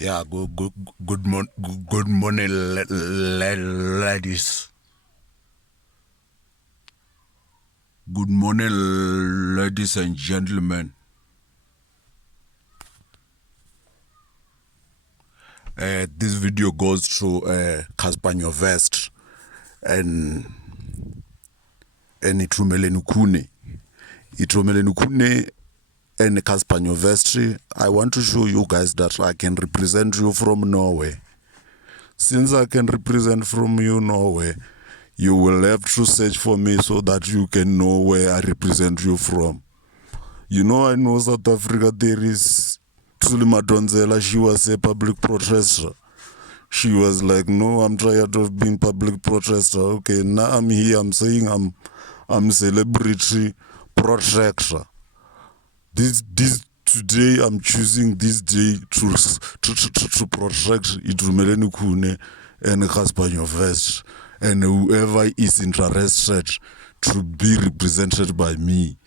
Yeah, good morning, ladies. Good morning, ladies and gentlemen. This video goes to Cassper Vest and Khune. Khune and Cassper Vest. I want to show you guys that I can represent you from Norway. Since I can represent from you Norway, you will have to search for me so that you can know where I represent you from. You know, I know South Africa, there is Tsulima Donzela, she was a public protester. She was like, no, I'm tired of being public protester. Okay, now I'm here, I'm saying I'm celebrity protector. This today I'm choosing this day to protect Itumeleni Khune and Cassper Vest and whoever is interested to be represented by me.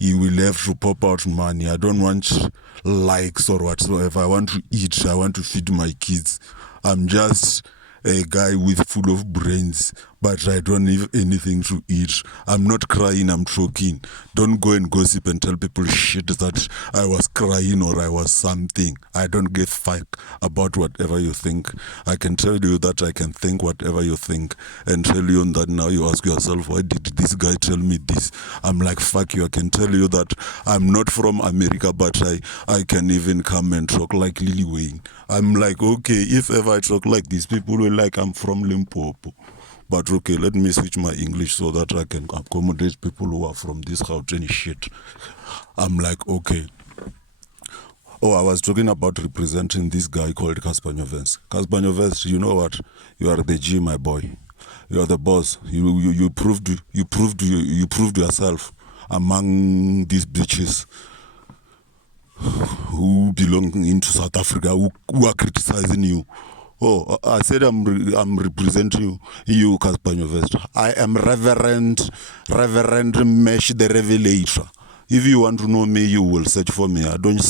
He will have to pop out money. I don't want likes or whatsoever. I want to eat. I want to feed my kids. I'm just a guy with full of brains, but I don't have anything to eat. I'm not crying, I'm choking. Don't go and gossip and tell people shit that I was crying or I was something. I don't give fuck about whatever you think. I can tell you that I can think whatever you think and tell you that now you ask yourself, why did this guy tell me this? I'm like, fuck you. I can tell you that I'm not from America, but I can even come and talk like Lily Wayne. I'm like, okay, if ever I talk like this, people will like I'm from Limpopo. But okay, let me switch my English so that I can accommodate people who are from this Gauteng shit. I'm like, okay. Oh, I was talking about representing this guy called Cassper Vest. Cassper Vest, you know what? You are the G, my boy. You are the boss. You proved yourself among these bitches who belong into South Africa, who are criticizing you. Oh, I said I'm representing you, Cassper Vest. I am Reverend Mesh the Revelator. If you want to know me, you will search for me. I don't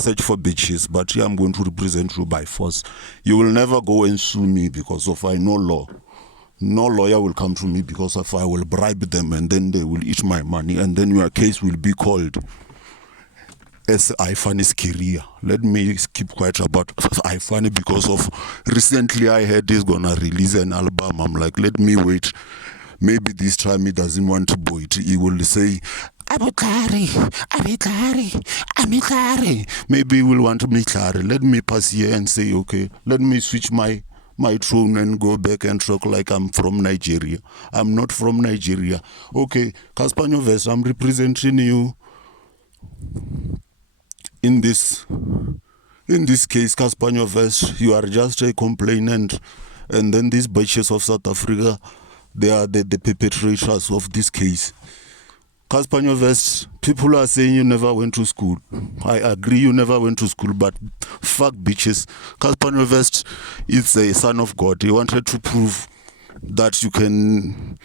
search for bitches, but yeah, I'm going to represent you by force. You will never go and sue me because of I know law. No lawyer will come to me because of I will bribe them and then they will eat my money and then your case will be called as Ifani's career. Let me keep quiet about Ifani because of recently I heard he's gonna release an album. I'm like, let me wait. Maybe this time he doesn't want to do it. He will say, Maybe he will want me clary. Let me pass here and say, okay, let me switch my throne and go back and talk like I'm from Nigeria. I'm not from Nigeria. Okay, Cassper Vest, I'm representing you in this case. Cassper Vest, you are just a complainant, and then these bitches of South Africa, they are the perpetrators of this case. Cassper Vest, people are saying you never went to school. I agree you never went to school, but fuck bitches. Cassper Vest is a son of God. He wanted to prove that you can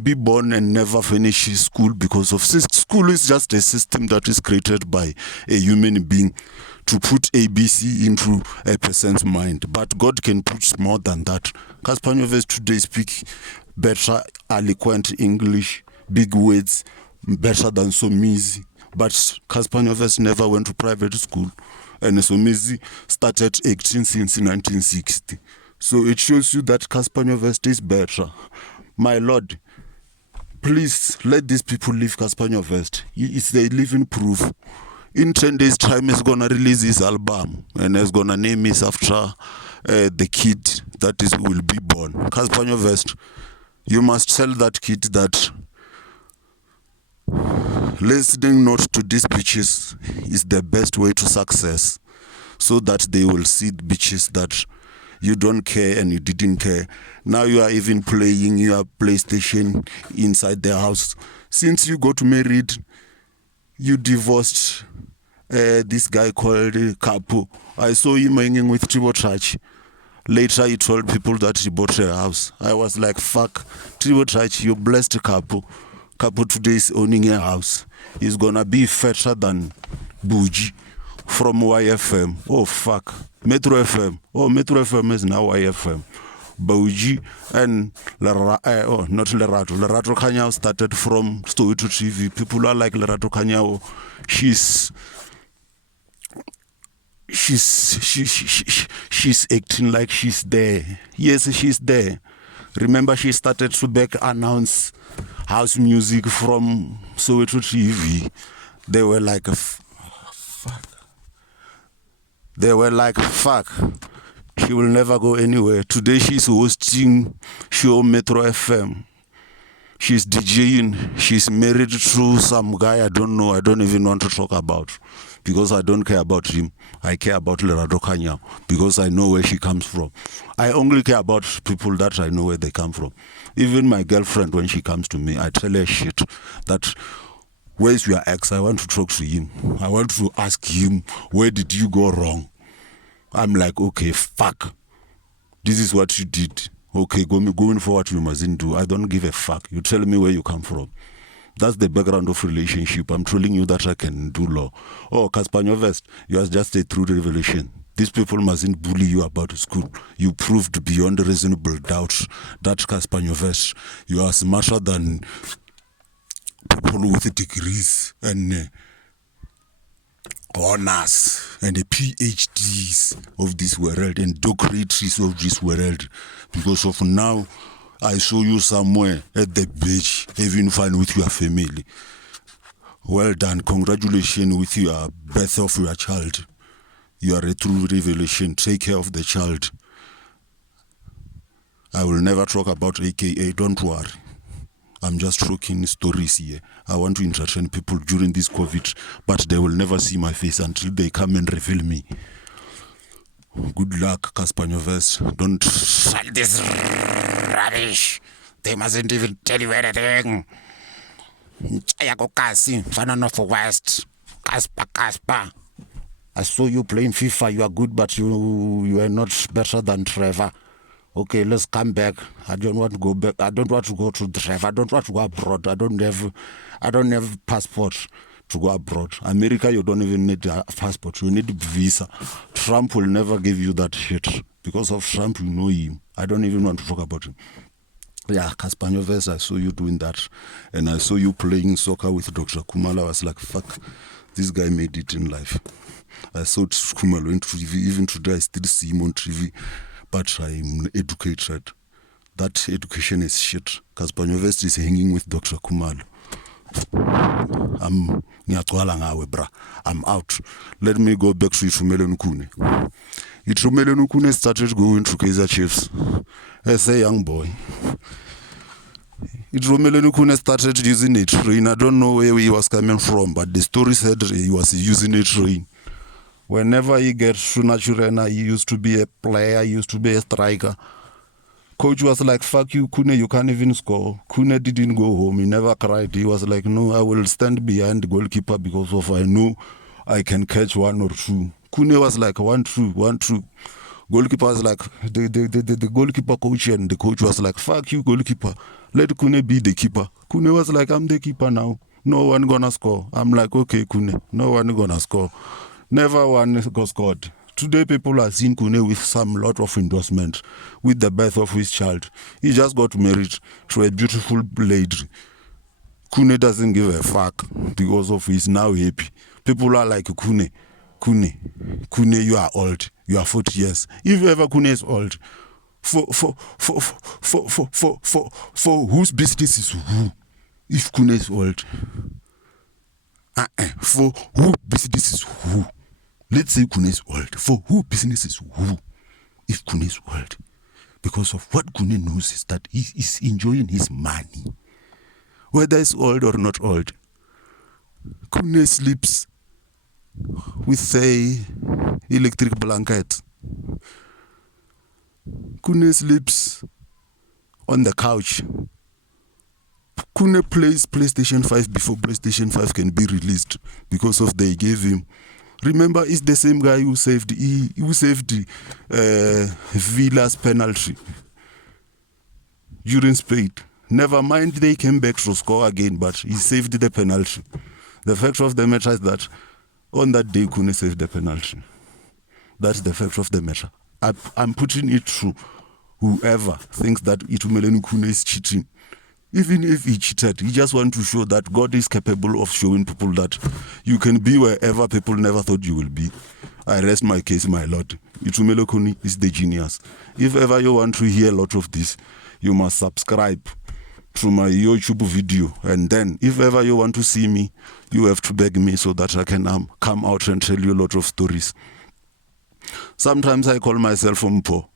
be born and never finish school because of school is just a system that is created by a human being to put ABC into a person's mind. But God can put more than that. Cassper Vest today speak better, eloquent English, big words, better than Somizi. But Cassper Vest never went to private school. And Somizi started acting since 1960. So it shows you that Cassper Vest is better. My Lord, please let these people leave Cassper Vest. It's the living proof. In 10 days' time, he's gonna release his album and he's gonna name it after the kid that will be born. Cassper Vest, you must tell that kid that listening not to these bitches is the best way to success, so that they will see bitches that you don't care and you didn't care. Now you are even playing your PlayStation inside their house. Since you got married, you divorced this guy called Capo. I saw him hanging with Tribo Church. Later he told people that he bought a house. I was like, fuck, Tribo Church, you blessed Capo. Capo today is owning a house. He's gonna be fatter than Buji. from YFM. Oh, fuck. Metro FM. Oh, Metro FM is now YFM. Bauji and not Lerato. Lerato Kanyao started from Story to TV. People are like Lerato Kanyao. She's acting like she's there. Yes, she's there. Remember, she started to back announce house music from Soweto TV. They were like, fuck. They were like, fuck. She will never go anywhere. Today she's hosting show Metro FM. She's DJing. She's married to some guy I don't know. I don't even want to talk about because I don't care about him. I care about Lerato Kanya because I know where she comes from. I only care about people that I know where they come from. Even my girlfriend, when she comes to me, I tell her shit that, where's your ex? I want to talk to him. I want to ask him, where did you go wrong? I'm like, okay, fuck. This is what you did. Okay, going forward, you mustn't do. I don't give a fuck. You tell me where you come from. That's the background of relationship. I'm telling you that I can do law. Oh, Cassper Vest, you are just a true revelation. These people mustn't bully you about school. You proved beyond reasonable doubt that Cassper Vest, you are smarter than people with degrees and honors and the PhDs of this world and doctorates of this world. Because of now, I saw you somewhere at the beach having fun with your family. Well done. Congratulations with your birth of your child. You are a true revelation. Take care of the child. I will never talk about AKA. Don't worry. I'm just talking stories here. I want to entertain people during this COVID, but they will never see my face until they come and reveal me. Good luck, Cassper Vest. Don't say this rubbish. They mustn't even tell you anything. Fana North West. Cassper. I saw you playing FIFA. You are good, but you are not better than Trevor. Okay, let's come back. I don't want to go back. I don't want to go to Trevor. I don't want to go abroad. I don't have passport to go abroad. America, you don't even need a passport. You need a visa. Trump will never give you that shit. Because of Trump, you know him. I don't even want to talk about him. Yeah, Cassper Vest, I saw you doing that. And I saw you playing soccer with Dr. Kumalo. I was like, fuck, this guy made it in life. I saw Kumalo on TV. Even today, I still see him on TV. But I'm educated. That education is shit. Cassper Vest is hanging with Dr. Kumalo. I'm out. Let me go back to Itumeleni Khune. Itumeleni Khune started going to Kaizer Chiefs as a young boy. Itumeleni Khune started using a train. I don't know where he was coming from, but the story said he was using a train. Whenever he gets to Naturena, he used to be a player, he used to be a striker. Coach was like, fuck you, Khune, you can't even score. Khune didn't go home, he never cried. He was like, no, I will stand behind the goalkeeper because of I know I can catch one or two. Khune was like, 1-2. Goalkeeper was like, the goalkeeper coach and the coach was like, fuck you, goalkeeper. Let Khune be the keeper. Khune was like, I'm the keeper now. No one gonna score. I'm like, okay, Khune, no one gonna score. Never one got scored. Today people are seeing Khune with some lot of endorsement with the birth of his child. He just got married to a beautiful lady. Khune doesn't give a fuck because of he's now happy. People are like, Khune, you are old. You are 40 years. If ever Khune is old, for whose business is who? If Khune is old. For who business is who? Let's say Khune is old. For who business is who? If Khune is old. Because of what Khune knows is that he is enjoying his money. Whether it's old or not old. Khune sleeps with, say, electric blanket. Khune sleeps on the couch. Khune plays PlayStation 5 before PlayStation 5 can be released because of they gave him. Remember, it's the same guy who saved Villa's penalty during Spain. Never mind, they came back to score again, but he saved the penalty. The fact of the matter is that On that day, Khune saved the penalty. That's the fact of the matter. I'm putting it through whoever thinks that Itumeleni Khune is cheating. Even if he cheated, he just wants to show that God is capable of showing people that you can be wherever people never thought you will be. I rest my case, my Lord. Itumeleni Khune is the genius. If ever you want to hear a lot of this, you must subscribe to my YouTube video. And then, if ever you want to see me, you have to beg me so that I can come out and tell you a lot of stories. Sometimes I call myself Mpo.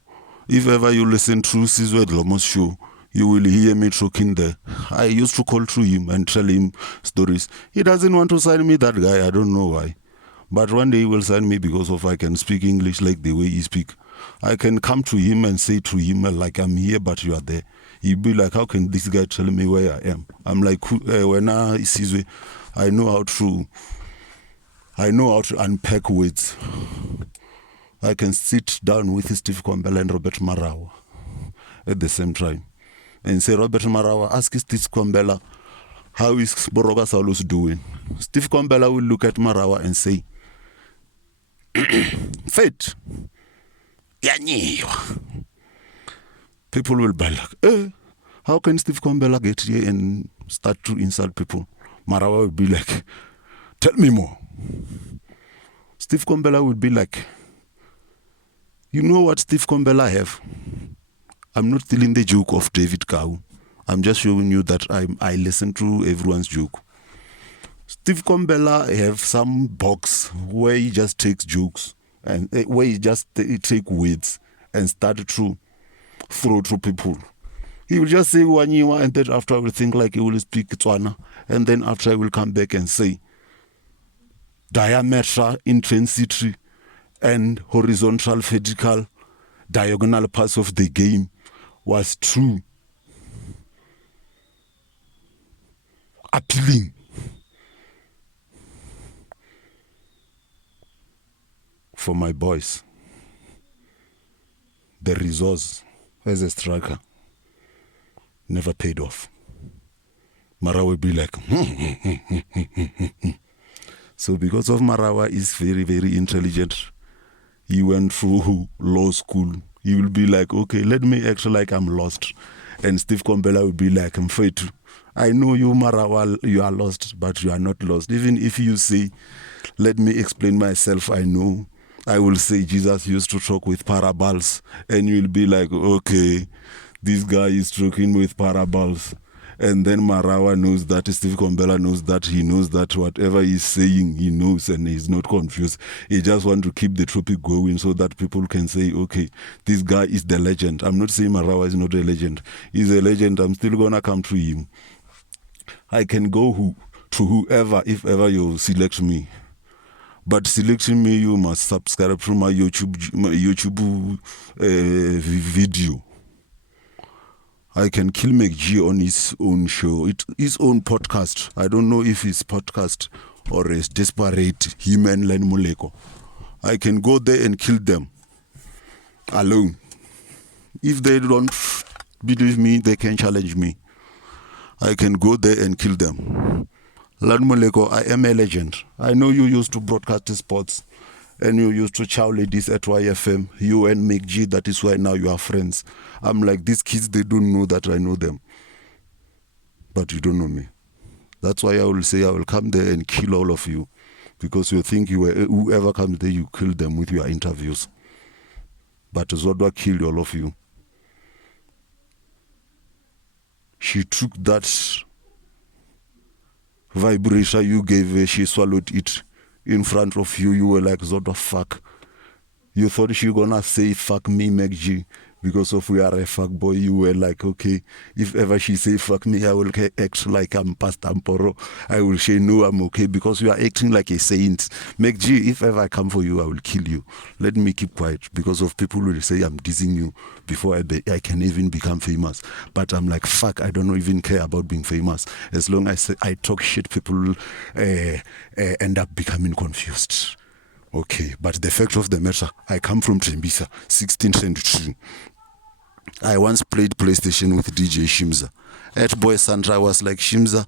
If ever you listen to Sizwe Dlomo's show, you will hear me talking there. I used to call to him and tell him stories. He doesn't want to sign me, that guy. I don't know why. But one day he will sign me because of I can speak English like the way he speak. I can come to him and say to him, like, I'm here, but you are there. He'll be like, how can this guy tell me where I am? I'm like, when I see, I know how to unpack words. I can sit down with Steve Kwambela and Robert Marawa at the same time and say, Robert Marawa, ask Steve Kwambela, how is Boroga Saulos doing? Steve Kwambela will look at Marawa and say, Fate. People will be like, how can Steve Kwambela get here and start to insult people? Marawa will be like, tell me more. Steve Kwambela will be like, you know what Steve Kwambela have? I'm not stealing the joke of David Kau. I'm just showing you that I listen to everyone's joke. Steve Kwambela have some box where he just takes jokes and where he just take words and start to throw to people. He will just say Wanyiwa and then after I will think like he will speak Tswana and then after I will come back and say diameter, intensity and horizontal, vertical, diagonal parts of the game was true, appealing. For my boys, the resource as a striker never paid off. Marawa will be like, So because of Marawa is very, very intelligent, he went through law school. He will be like, okay, let me act like I'm lost. And Steve Kwambela will be like, I'm afraid to. I know you, Marawa, you are lost, but you are not lost. Even if you say, let me explain myself, I know. I will say Jesus used to talk with parables. And you'll be like, okay, this guy is talking with parables. And then Marawa knows that, Steve Kwambela knows that, he knows that whatever he's saying, he knows and he's not confused. He just wants to keep the topic going so that people can say, okay, this guy is the legend. I'm not saying Marawa is not a legend. He's a legend. I'm still going to come to him. I can go to whoever, if ever you select me. But selecting me, you must subscribe to my YouTube video. I can kill McG on his own show, his own podcast. I don't know if it's podcast or it's desperate, him and Len Muleko. I can go there and kill them alone. If they don't believe me, they can challenge me. I can go there and kill them. Len Muleko, I am a legend. I know you used to broadcast sports and you used to chow ladies at YFM, you and McG, that is why now you are friends. I'm like, these kids, they don't know that I know them. But you don't know me. That's why I will say I will come there and kill all of you. Because you think whoever comes there, you kill them with your interviews. But Zodwa killed all of you. She took that vibration you gave her, she swallowed it. In front of you, you were like, Zodwa, fuck. You thought she gonna say, fuck me, McG, because of we are a fuck boy. You were like, okay, if ever she say, fuck me, I will act like I'm Pastor Amporo. I will say, no, I'm okay, because you are acting like a saint. McG, if ever I come for you, I will kill you. Let me keep quiet, because of people will say I'm dissing you before I can even become famous. But I'm like, fuck, I don't even care about being famous. As long as I talk shit, people end up becoming confused. Okay, but the fact of the matter, I come from Tembisa, 16th century. I once played PlayStation with DJ Shimza. At Boy Sandra was like, Shimza,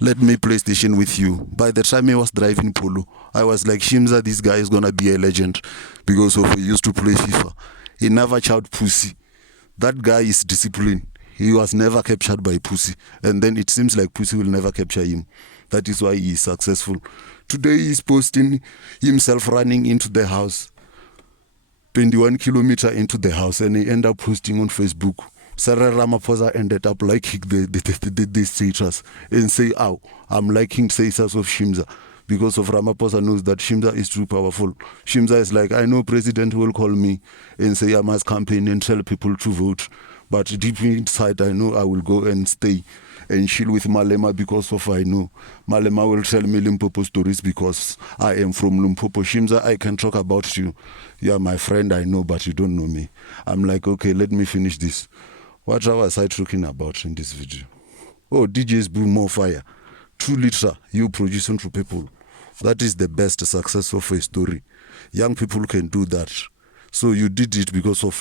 let me play station with you. By the time he was driving Polo, I was like, Shimza, this guy is gonna be a legend because of he used to play FIFA. He never chowed pussy. That guy is disciplined. He was never captured by pussy. And then it seems like pussy will never capture him. That is why he is successful. Today he is posting himself running into the house, 21 kilometers into the house, and he ended up posting on Facebook. Sarah Ramaphosa ended up liking the status and say, "Oh, I'm liking status of Shimza." Because of Ramaphosa knows that Shimza is too powerful. Shimza is like, I know president will call me and say I must campaign and tell people to vote. But deep inside, I know I will go and stay and chill with Malema because of I know. Malema will tell me Limpopo stories because I am from Limpopo. Shimza, I can talk about you. You are my friend, I know, but you don't know me. I'm like, okay, let me finish this. What was I talking about in this video? Oh, DJs Boo More Fire. 2 liter you producing to people. That is the best success of a story. Young people can do that. So you did it because of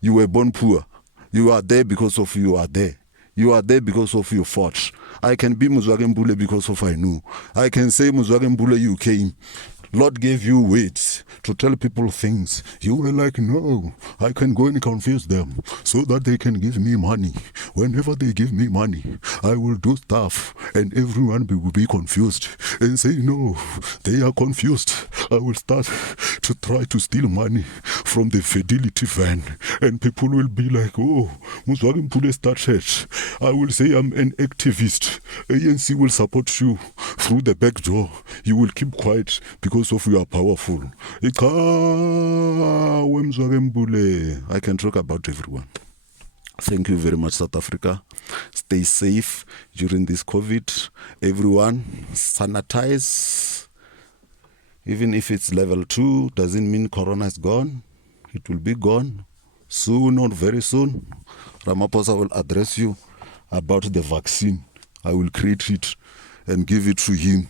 you were born poor. You are there because of you are there. You are there because of your fought. I can be Muzwagembule because of I know. I can say Muzwagembule you came. Lord gave you weight to tell people things. You were like, no, I can go and confuse them so that they can give me money. Whenever they give me money, I will do stuff and everyone will be confused and say, no, they are confused. I will start to try to steal money from the Fidelity van and people will be like, oh, Muzwagi Mpule started. I will say I'm an activist. ANC will support you through the back door. You will keep quiet because of you are powerful. I can talk about everyone. Thank you very much, South Africa. Stay safe during this COVID. Everyone, sanitize. Even if it's level 2, doesn't mean Corona is gone. It will be gone soon or very soon. Ramaphosa will address you about the vaccine. I will create it and give it to him.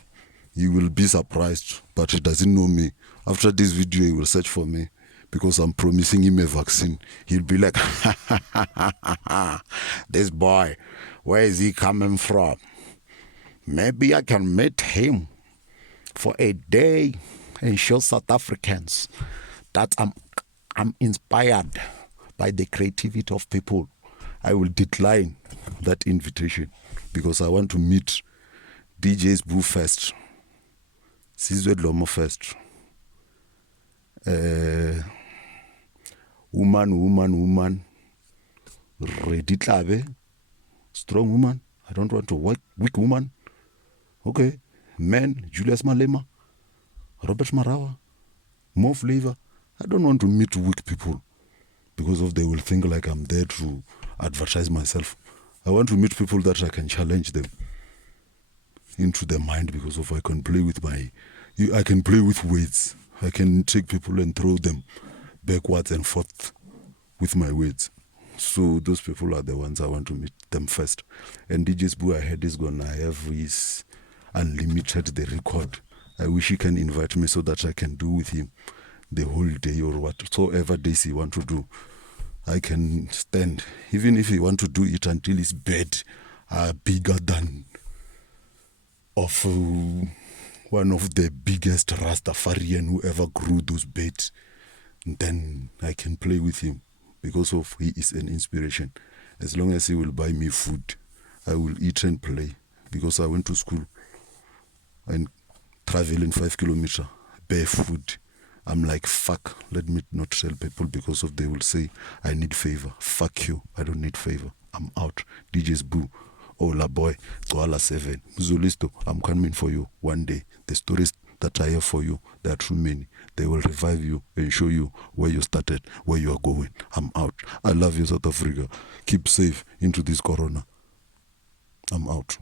You will be surprised, but he doesn't know me. After this video, he will search for me because I'm promising him a vaccine. He'll be like, this boy, where is he coming from? Maybe I can meet him for a day and show South Africans that I'm inspired by the creativity of people. I will decline that invitation because I want to meet DJs Boo first. Sizwe Dlomo first. Woman. Ready Tlabe. Strong woman. I don't want to weak woman. Okay. Men, Julius Malema. Robert Marawa. More flavor. I don't want to meet weak people because of they will think like I'm there to advertise myself. I want to meet people that I can challenge them into the mind because of I can play with weights. I can take people and throw them backwards and forth with my weights. So those people are the ones I want to meet them first. And DJ's Boo I heard is gonna have his unlimited the record. I wish he can invite me so that I can do with him the whole day or whatsoever days he want to do. I can stand. Even if he want to do it until his bed are bigger than of one of the biggest Rastafarian who ever grew those beds, then I can play with him because of he is an inspiration. As long as he will buy me food, I will eat and play because I went to school and traveling 5 kilometers, bare food. I'm like, fuck, let me not tell people because of they will say I need favor. Fuck you, I don't need favor. I'm out. DJ's Boo. Ola boy, Koala 7, Mzulisto, I'm coming for you one day. The stories that I have for you, they are too many. They will revive you and show you where you started, where you are going. I'm out. I love you, South Africa. Keep safe into this corona. I'm out.